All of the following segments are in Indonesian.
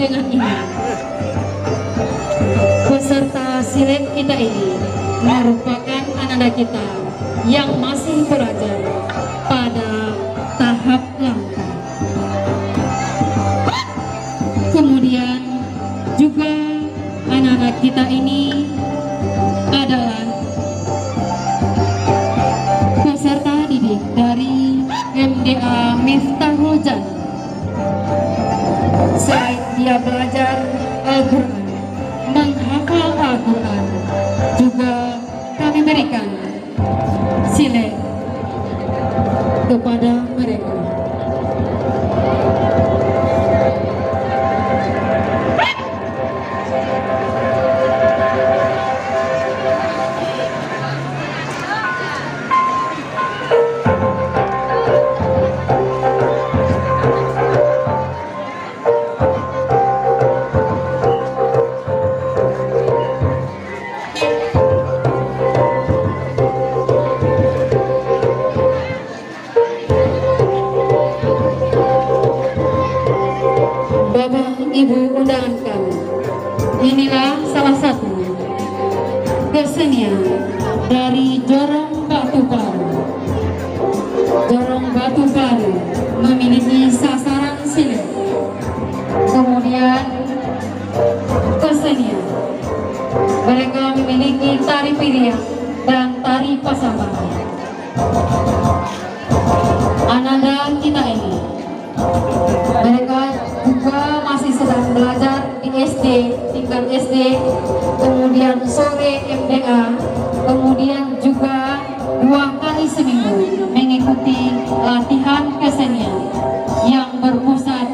dengan ini, peserta silet kita ini merupakan anak-anak kita yang masih belajar pada tahap langka. Kemudian juga anak-anak kita ini adalah peserta didik dari MDA Miftahul Jannah. Selain dia belajar Al-Quran, menghafal Al-Quran, juga kami berikan silet kepada mereka. Ibu undangan kami, inilah salah satu kesenian dari Jorong Batu Baru. Jorong Batu Baru memiliki sasaran silet, kemudian kesenian mereka memiliki tari piriang dan tari pasaman. Anak-anak kita ini mereka juga masih sedang belajar di SD, tingkat SD, kemudian sore MDA, kemudian juga 2 kali seminggu mengikuti latihan kesenian yang berpusat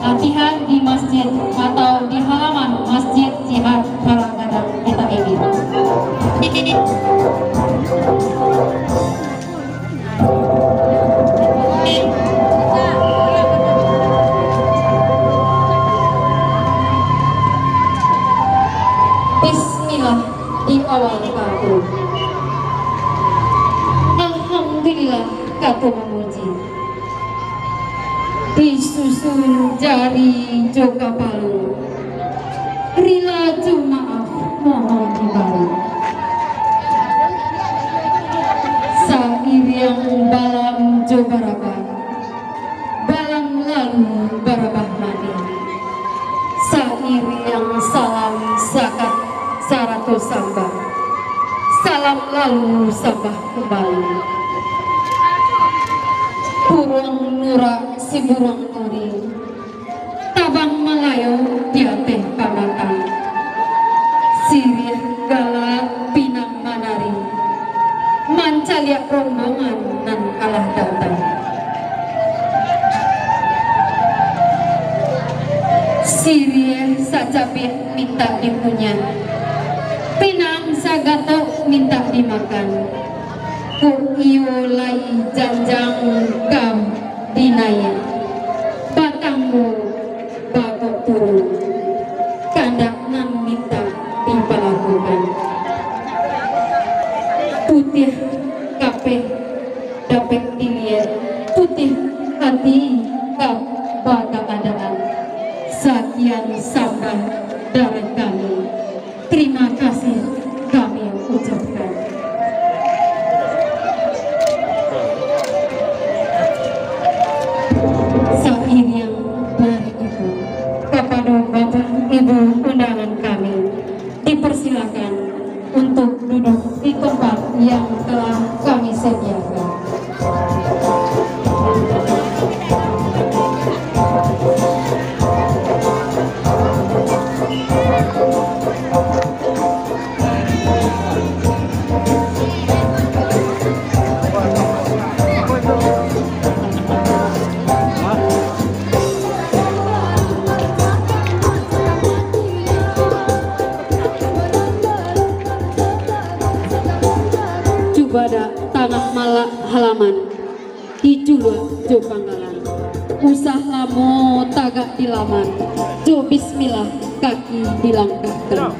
latihan di masjid atau di halaman Masjid Jihad Karanggadang kita ini. Bismillah di awal katu. Alhamdulillah katu memuji. Disusun jari joka palu. Rila maaf mohon dibalik. Sair yang balam jo barabah. Balam lalu barabah mandi. Sair yang salam zakat 100 sambah, salam lalu sambah kembali. Burung nurak si burung nuri, tabang Melayu dia teh panatan. Sirih galak pinang manari, mancaliak rombongan nan kalah datang. Sirih sajabih minta dipunya, pinang sagato minta dimakan. Ku iyo lai janjang kam dinaya, batangmu bagok turun, kandak nan minta dipalakukan. Putih kape dapet dilihat, putih hati kap baga adaan. Sekian sambah dari kami, terima kasih kami ucapkan. Sair yang dari Ibu kepada Bapak Ibu undangan kami, dipersilakan untuk duduk di tempat yang telah kami sediakan. Pada tanah malak halaman di Julua Jo Panggalan, usah lamo tagak dilaman, Jo bismillah kaki dilangkahkan.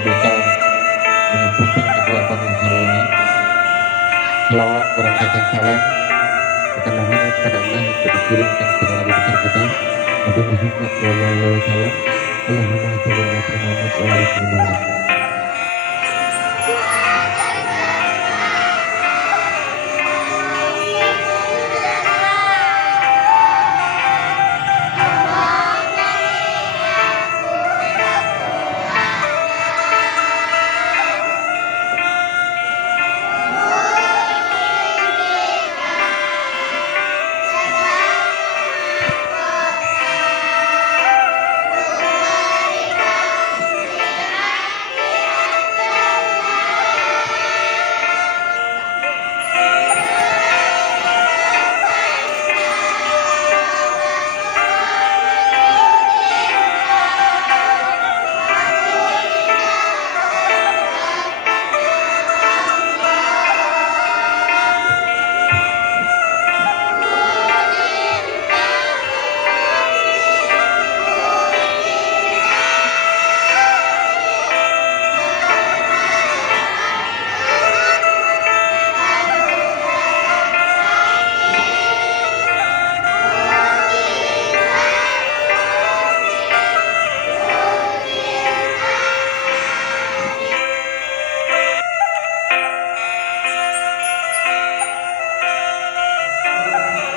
mengabulkan mengikuti kegiatan hari ini. Selawat berangkatkan salam akan hanya kepada Allah yang dikirimkan kepada Nabi besar kita Nabi Muhammad SAW. Allahumma sholli ala Muhammad wa ala ali Muhammad.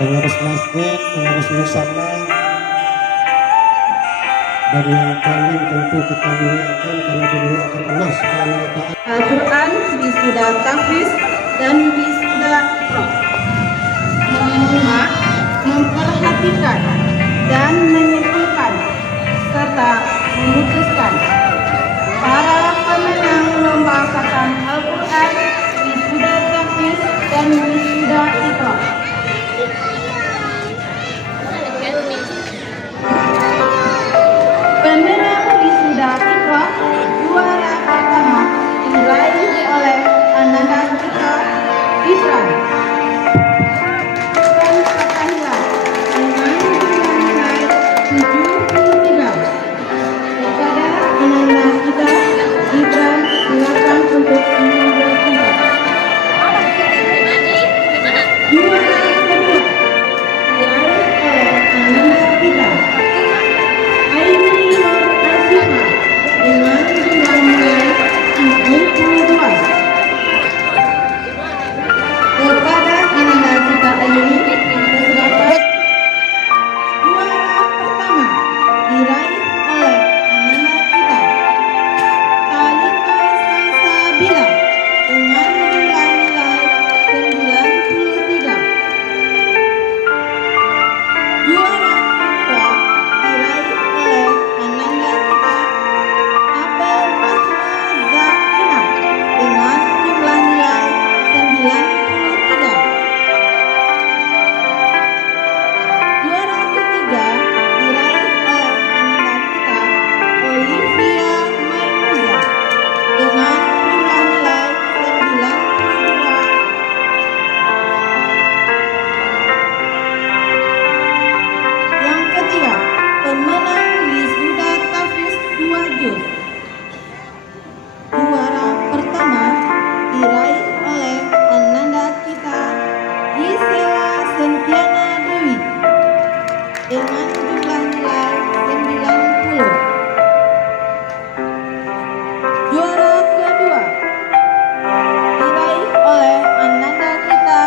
Pengurus masjid, pengurus musala, dan yang paling tentu kita muliakan karena dimuliakan Allah Subhanahu wa Ta'ala. Al-Quran, wisuda tahfiz, dan wisuda iqra. Menyimak, memperhatikan, dan menyimpulkan, serta memutuskan. Para pemenang lomba khatam Al-Quran, wisuda tahfiz, dan wisuda iqra. Pemenang wisuda iqra juara pertama diraih oleh Ananda Citra Ifran dan Fatahila dengan jumlah nilai 73. Kepada Ananda Citra Ifran, silakan untuk mengambil tempat. Juara kedua diraih oleh Ananda Citra Aini Nur Asyifa dengan jumlah nilai 72. Kepada Ananda Citra Aini terdapat juara pertama diraih oleh Ananda Citra Talita Salsabila dengan jumlah nilai 93. Juara kedua diraih oleh Ananda Citra Abel Wasma Zakina dengan jumlah nilai 93. Juara ketiga diraih oleh Ananda Citra Olivia Maimuza dengan jumlah nilai 92. Yang ketiga, pemenang wisuda tahfiz 2 juz. Juara pertama diraih oleh Ananda Citra Gisela Sentiana Dewi dengan jumlah nilai 90. Juara kedua diraih oleh Ananda Citra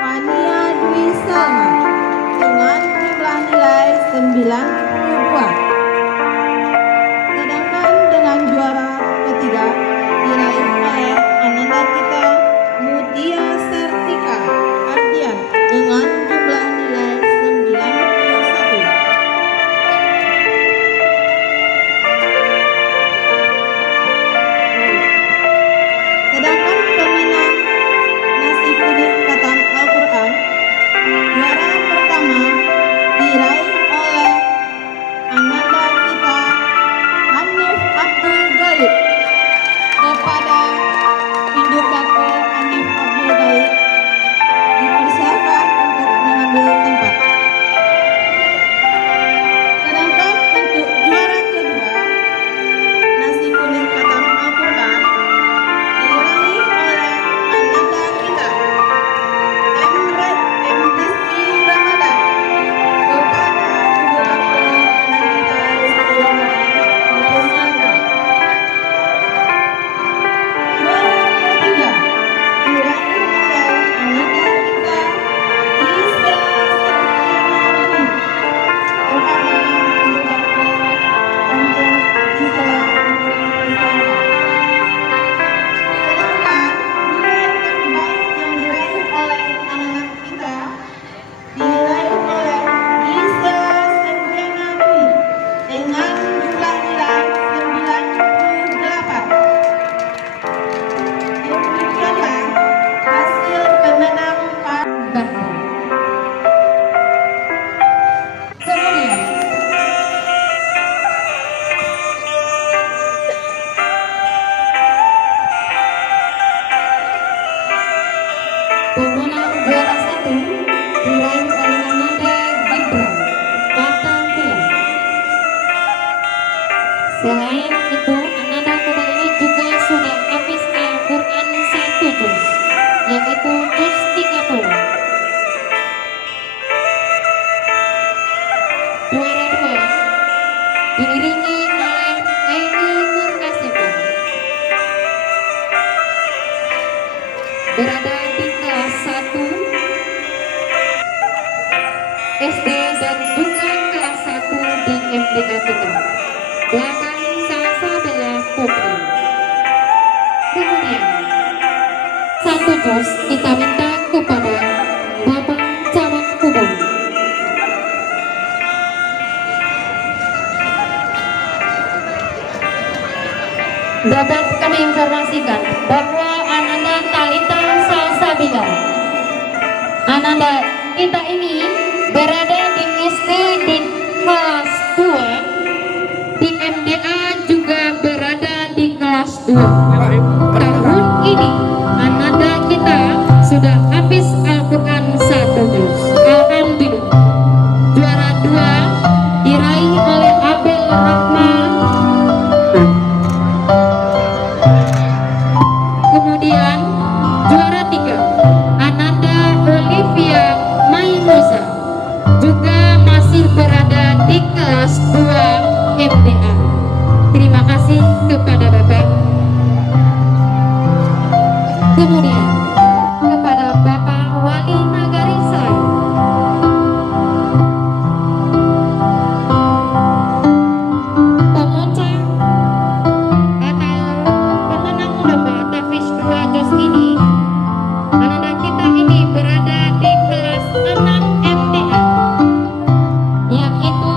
Fania Dwi Salma dengan jumlah nilai 92. Sedangkan dengan juara ketiga diraih oleh Ananda Citra Mutia Sartika Ardian dengan jumlah nilai 91. Sedangkan pemenang Nasibuddin Khatam Al-Quran juara pertama diraih oleh Selain itu, anak-anak kita ini juga sudah habis Al-Quran 1 juz, yaitu juz 30. Juara 2 diiringi oleh Aini Nur Kasifah, berada di kelas 1 SD dan juga kelas 1 di MTK kita. Belakang Salsabila Putri. Kemudian 1 juz kita minta kepada Bapak Camat Kubung. Dapat kami informasikan bahwa Ananda Talita Salsabila, Ananda kita ini berada di SD di kelas 2, di MDA juga berada di kelas 2. Tahun ini Ananda kita sudah habis Al-Quran 1 juz. Alhamdulillah. Juara 2 diraih oleh Abel Rahman. Kemudian juara 3 Ananda Olivia Maimuza, juga masih berada di kelas 2 MDA. Terima kasih kepada Bapak. Kemudian kepada Bapak Wali Nagarisai, pemocah atau pemenang lomba Tahfiz 2 juz ini, anak kita ini berada di kelas 6 MDA, yaitu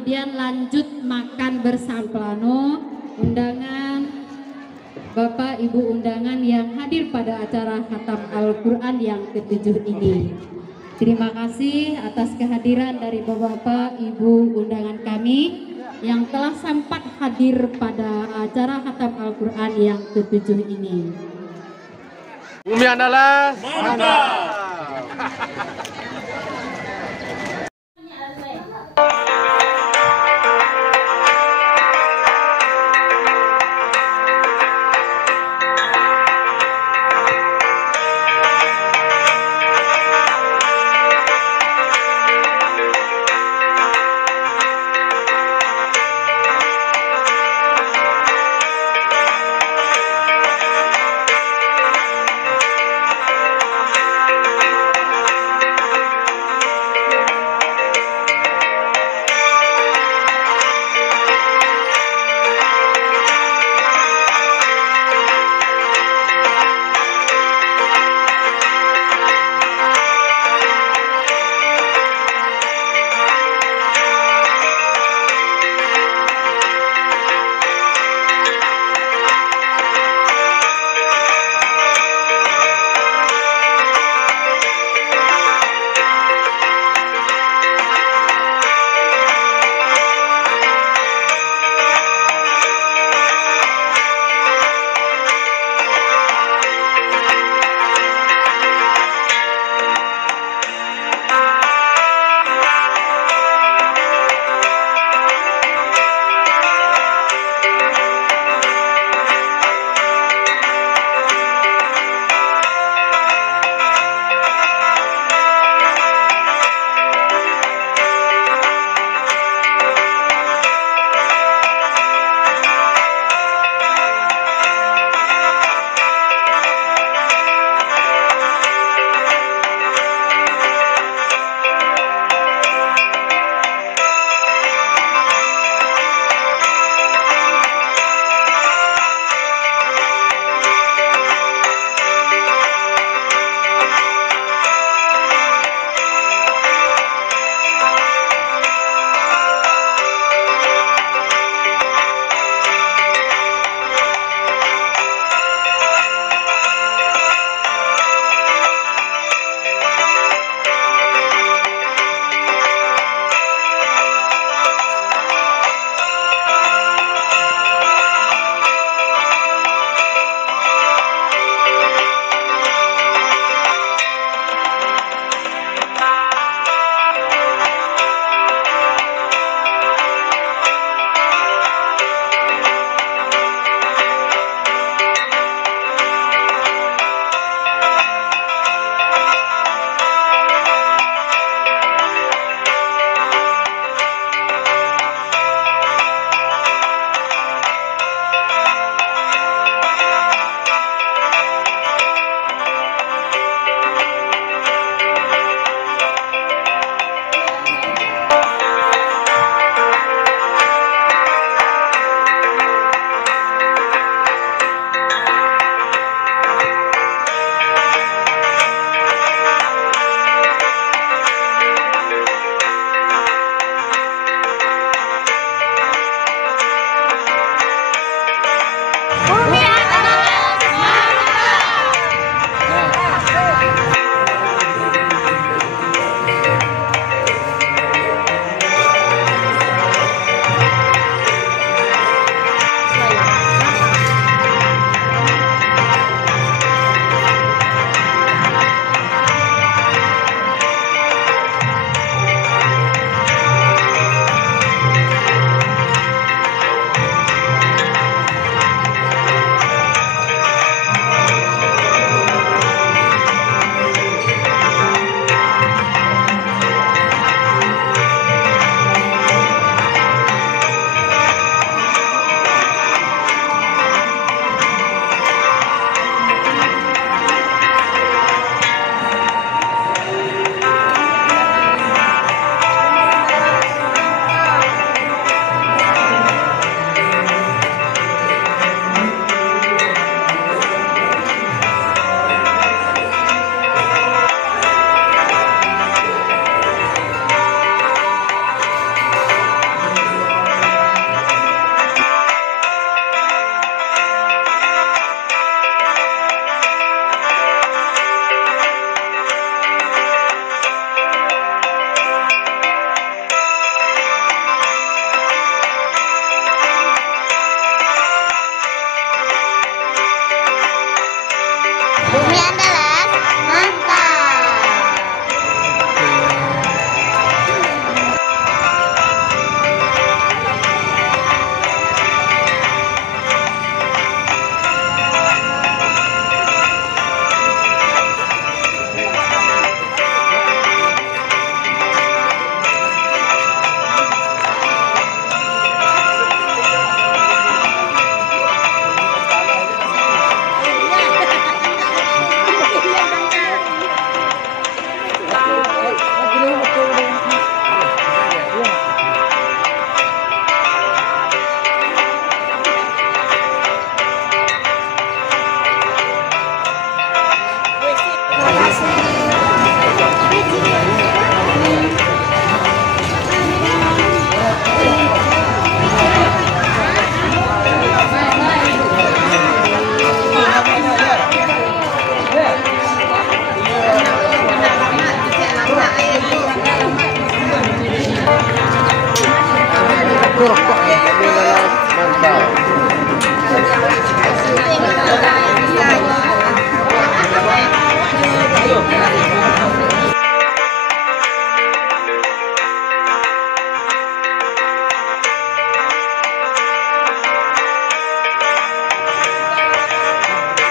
kemudian lanjut makan bersama undangan Bapak Ibu undangan yang hadir pada acara khatam Al-Quran yang ke-7 ini. Terima kasih atas kehadiran dari Bapak Ibu undangan kami yang telah sempat hadir pada acara khatam Al-Quran yang ke-7 ini. Bumi Andalas, mantap.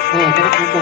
Jadi itu